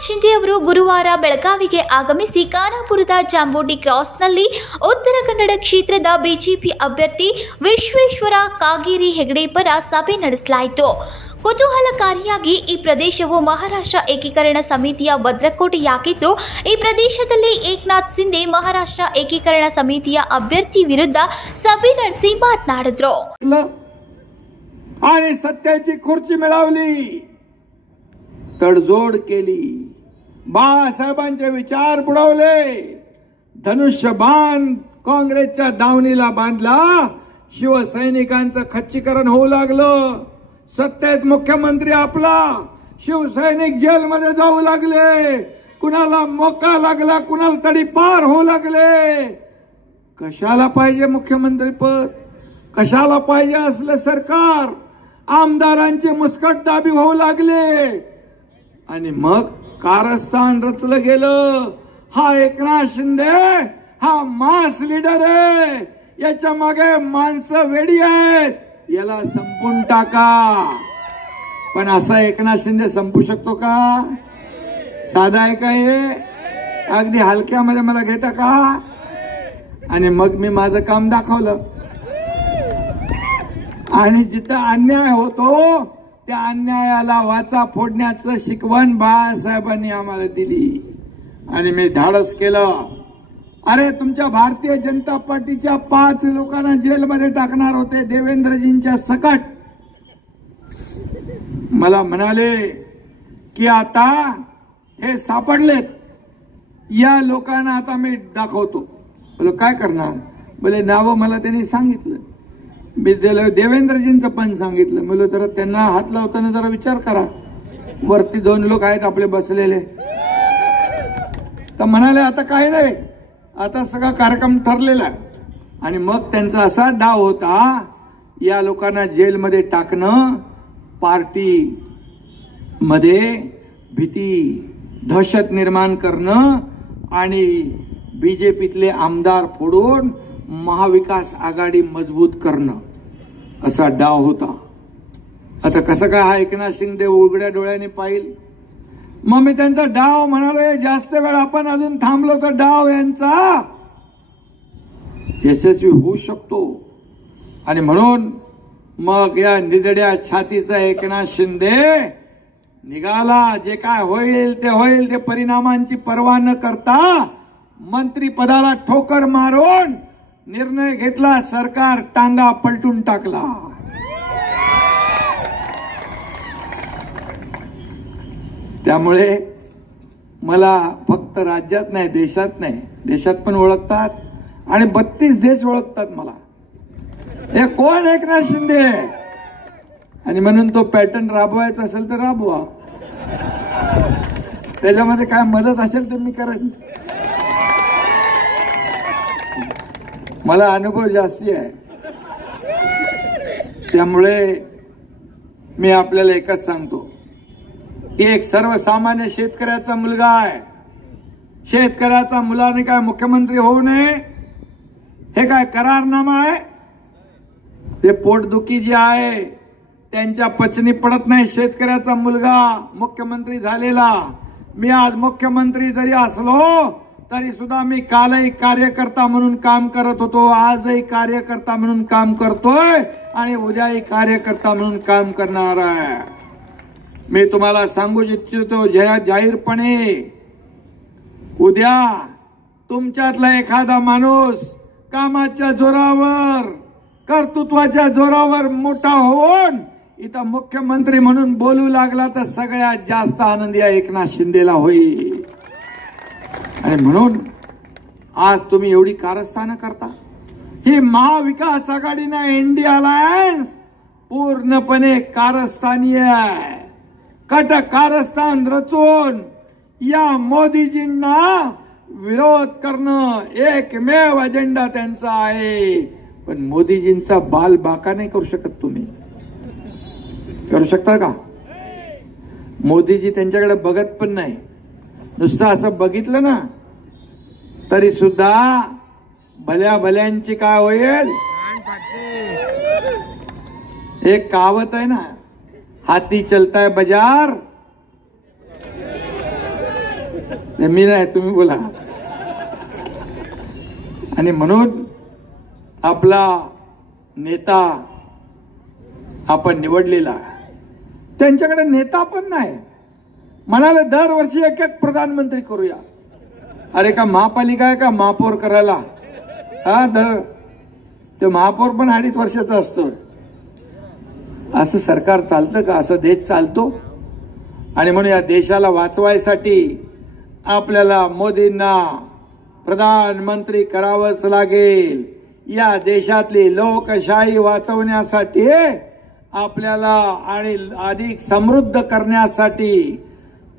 ಏಕನಾಥ್ ಶಿಂದೆ ಅವರು ಗುರುವಾರ ಬೆಳಗಾವಿಗೆ ಆಗಮಿಸಿ ಖಾನಾಪುರದ ಜಾಂಬೋಟಿ ಕ್ರಾಸ್ನಲ್ಲಿ ಉತ್ತರ ಕನ್ನಡ ಕ್ಷೇತ್ರದ ಬಿಜೆಪಿ ಅಭ್ಯರ್ಥಿ ವಿಶ್ವೇಶ್ವರ ಕಾಗೇರಿ ಹೆಗಡೆ ಪರ ಸಭೆ ನಡೆಸಲಾಯಿತು. ಕುತೂಹಲಕಾರಿಯಾಗಿ ಈ ಪ್ರದೇಶವು ಮಹಾರಾಷ್ಟ್ರ ಏಕೀಕರಣ ಸಮಿತಿಯ ಭದ್ರಕೋಟೆಯಾಗಿದ್ದು, ಈ ಪ್ರದೇಶದಲ್ಲಿ ಏಕನಾಥ್ ಶಿಂದೆ ಮಹಾರಾಷ್ಟ್ರ ಏಕೀಕರಣ समितीय अभ्यर्थी विरुद्ध सभे ನಡೆಸಿ ಮಾತನಾಡಿದ್ರು. आणि सत्याची खुर्ची मिळवली, तडजोड केली, बाळासाहेबांचे विचार बुडवले, धनुष्यबाण काँग्रेसच्या दावणीला बांधला, शिवसैनिकांचं खच्चीकरण होऊ लागलं, सत्तेत मुख्यमंत्री आपला, शिवसैनिक जेलमध्ये जाऊ लागले, कुणाला मोका लागला, कुणाला तडीपार होऊ लागले. कशाला पाहिजे मुख्यमंत्री पद, कशाला पाहिजे असलं सरकार, आमदारांची मुस्कटदाबी होऊ लागले. आणि मग कारस्थान रचलं गेलं. हा एकनाथ शिंदे हा मास लीडर आहे, याच्या मागे माणसं वेडी आहेत, याला संपून टाका. पण असा एकनाथ शिंदे संपू शकतो का? साधा आहे का हे? अगदी हलक्यामध्ये मला घेता का? आणि मग मी माझं काम दाखवलं. आणि जिथं अन्याय होतो त्या अन्यायाला वाचा फोडण्याचं शिकवण बाळासाहेबांनी आम्हाला दिली. आणि मी धाडस केलं. अरे तुमच्या भारतीय जनता पार्टीच्या 5 लोकांना जेलमध्ये टाकणार होते देवेंद्रजींच्या सकट. मला म्हणाले की आता हे सापडलेत, या लोकांना आता मी दाखवतो. बोलो काय करणार? बोले नाव मला त्यांनी सांगितलं, मी देवेंद्रजींचं पण सांगितलं. बोलो जरा त्यांना हात लावताना जरा विचार करा, वरती 2 लोक आहेत आपले बसलेले. तर म्हणाले आता काही नाही, आता सगळा कार्यक्रम ठरलेला आहे. आणि मग त्यांचा असा डाव होता, या लोकांना जेलमध्ये टाकणं, पार्टी मध्ये भीती दहशत निर्माण करणं आणि बीजेपीतले आमदार फोडून महाविकास आघाडी मजबूत करणं, असा डाव होता. आता कसं काय हा एकनाथ शिंदे उघड्या डोळ्याने पाहिल? मग मी त्यांचा डाव म्हणालो, जास्त वेळ आपण अजून थांबलो तर डाव यांचा यशस्वी होऊ शकतो. आणि म्हणून मग या निधड्या छातीचा एकनाथ शिंदे निघाला. जे काय होईल ते परिणामांची पर्वा न करता मंत्री पदाला ठोकर मारून निर्णय घेतला, सरकार टांगा पलटून टाकला. त्यामुळे मला फक्त राज्यात नाही, देशात नाही, देशात पण ओळखतात आणि 32 देश ओळखतात मला. हे कोण एकनाथ शिंदे? आणि म्हणून तो पॅटर्न राबवायचा असेल तर राबवा, त्याच्यामध्ये काय मदत असेल तर मी करेन. मला अनुभव जास्ती आहे. त्यामुळे मी आपल्याला एकच सांगतो की एक सर्वसामान्य शेतकऱ्याचा मुलगा आहे. शेतकऱ्याचा मुलाने काय मुख्यमंत्री होऊ नये? हे काय करारनामा आहे? ते पोटदुखी जी आहे त्यांच्या पचनी पडत नाही. शेतकऱ्याचा मुलगा मुख्यमंत्री झालेला. मी आज मुख्यमंत्री जरी असलो तरी सुद्धा मी कालही कार्यकर्ता म्हणून काम करत होतो, आजही कार्यकर्ता म्हणून काम करतोय आणि उद्याही कार्यकर्ता म्हणून काम करणार आहे. मी तुम्हाला सांगू इच्छितो जाहीरपणे, उद्या तुमच्यातला एखादा माणूस कामाच्या जोरावर, कर्तृत्वाच्या जोरावर मोठा होऊन इथं मुख्यमंत्री म्हणून बोलू लागला तर सगळ्यात जास्त आनंदी एकनाथ शिंदेला होईल. आणि म्हणून आज तुम्ही एवढी कारस्थानं करता. ही महाविकास आघाडी ना, इंडिया अलायन्स पूर्णपणे कारस्थानी आहे. कट कारस्थान रचून या मोदीजींना विरोध करणं एकमेव अजेंडा त्यांचा आहे. पण मोदीजींचा बाल बाका नाही करू शकत. तुम्ही करू शकता का? मोदीजी त्यांच्याकडे बघत पण नाही. नुसतं असं बघितलं ना तरी सुद्धा भल्या भल्यांची काय होईल? एक कहावत आहे ना, हाथी चलता है बाजार मी नाही, तुम्ही बोला. आणि म्हणून आपला नेता आपण निवडलेला, त्यांच्याकडे नेता पण नाही. म्हणाले दरवर्षी एक एक प्रधानमंत्री करूया. अरे का महापालिका आहे का महापौर करायला? हा, ते महापौर पण 2.5 वर्षाचा असतो. असं सरकार चालतं का? असं देश चालतो? आणि म्हणून या देशाला वाचवायसाठी आपल्याला मोदींना प्रधानमंत्री करावंच लागेल. या देशातली लोकशाही वाचवण्यासाठी आपल्याला आणि अधिक समृद्ध करण्यासाठी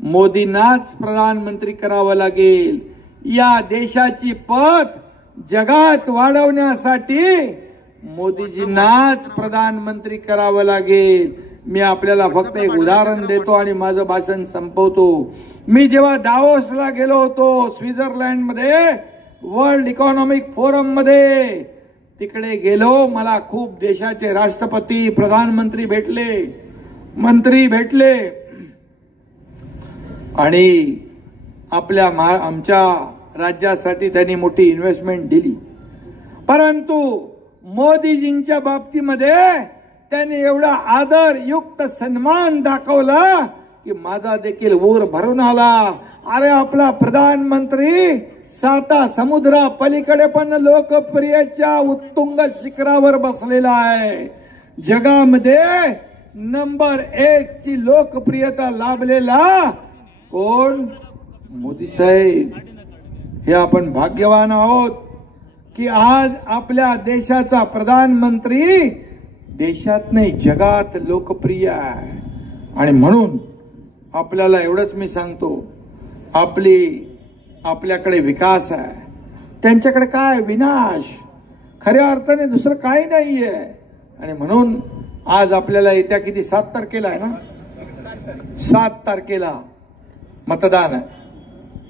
मोदींनाच प्रधानमंत्री करावं लागेल. या देशाची पत जगात वाढवण्यासाठी मोदीजींनाच प्रधानमंत्री करावं लागेल. मी आपल्याला फक्त एक उदाहरण देतो आणि माझं भाषण संपवतो. मी जेव्हा दावोसला गेलो होतो स्वित्झर्लंड मध्ये, वर्ल्ड इकॉनॉमिक फोरम मध्ये, तिकडे गेलो. मला खूप देशाचे राष्ट्रपती, प्रधानमंत्री भेटले, मंत्री भेटले आणि आमच्या राज्यासाठी त्यांनी मोठी इन्व्हेस्टमेंट दिली. परंतु मोदीजींच्या बाबतीमध्ये त्यांनी एवढा आदरयुक्त सन्मान दाखवला की माझा देखील ऊर भरून आला. अरे आपला प्रधानमंत्री 7 समुद्रा पलीकडे पण लोकप्रियतेच्या उत्तुंग शिखरावर बसलेला आहे. जगामध्ये नंबर 1 ची लोकप्रियता लाभलेला कोण? मोदी साहेब. हे आपण भाग्यवान आहोत की आज आपल्या देशाचा प्रधानमंत्री देशात नाही जगात लोकप्रिय आहे. आणि म्हणून आपल्याला एवढंच मी सांगतो, आपल्याकडे विकास आहे, त्यांच्याकडे काय विनाश. खऱ्या अर्थाने दुसरं काही नाहीये. आणि म्हणून आज आपल्याला येत्या किती 7 तारखेला आहे ना, 7 तारखेला मतदान आहे.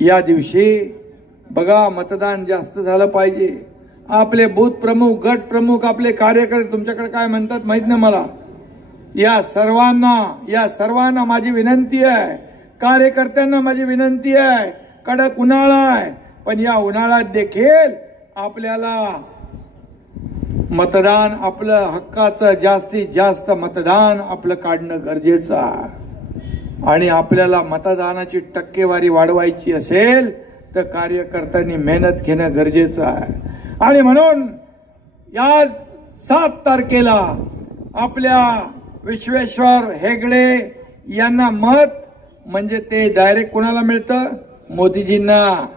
या दिवशी बघा सर्वांना जास्त झालं पाहिजे. आपले बूथ प्रमुख, गट प्रमुख, आपले कार्यकर्ते तुमच्याकडे काय म्हणतात माहित नाही मला. या सर्वांना माझी विनंती आहे, कार्यकर्त्यांना माझी विनंती आहे. कडक उन्हाळा आहे, पण या उन्हाळ्यात देखील आपल्याला मतदान, आपलं हक्काचं जास्तीत जास्त मतदान आपलं काढणं गरजेचं आहे. आणि आपल्याला मतदानाची टक्केवारी वाढवायची असेल तर कार्यकर्त्यांनी मेहनत घेणं गरजेचं आहे. आणि म्हणून या 7 तारखेला आपल्या विश्वेश्वर हेगडे यांना मत म्हणजे ते डायरेक्ट कोणाला मिळतं? मोदीजींना.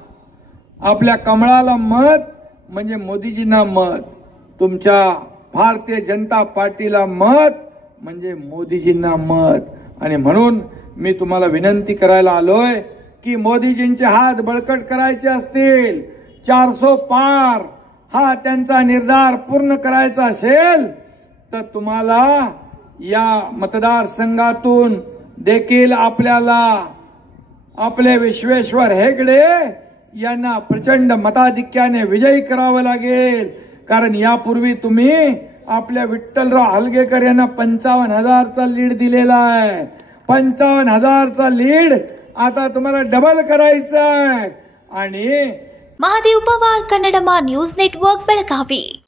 आपल्या कमळाला मत म्हणजे मोदीजींना मत. तुमच्या भारतीय जनता पार्टीला मत म्हणजे मोदीजींना मत. आणि म्हणून मी तुम्हाला विनंती करायला आलोय की मोदीजींचे हात बळकट करायचे असतील, 400 पार हा त्यांचा निर्धार पूर्ण करायचा असेल तर तुम्हाला या मतदारसंघातून देखील आपल्याला आपले विश्वेश्वर हेगडे यांना प्रचंड मताधिक्याने विजयी करावं लागेल. कारण यापूर्वी तुम्ही आपल्या विठ्ठलराव हलगेकर यांना 55,000चा लीड दिलेला आहे. 55,000चा लीड आता तुम्हाला डबल करायचा आहे. आणि महादेव पवार, कन्नडमा न्यूज नेटवर्क, बेळगावी.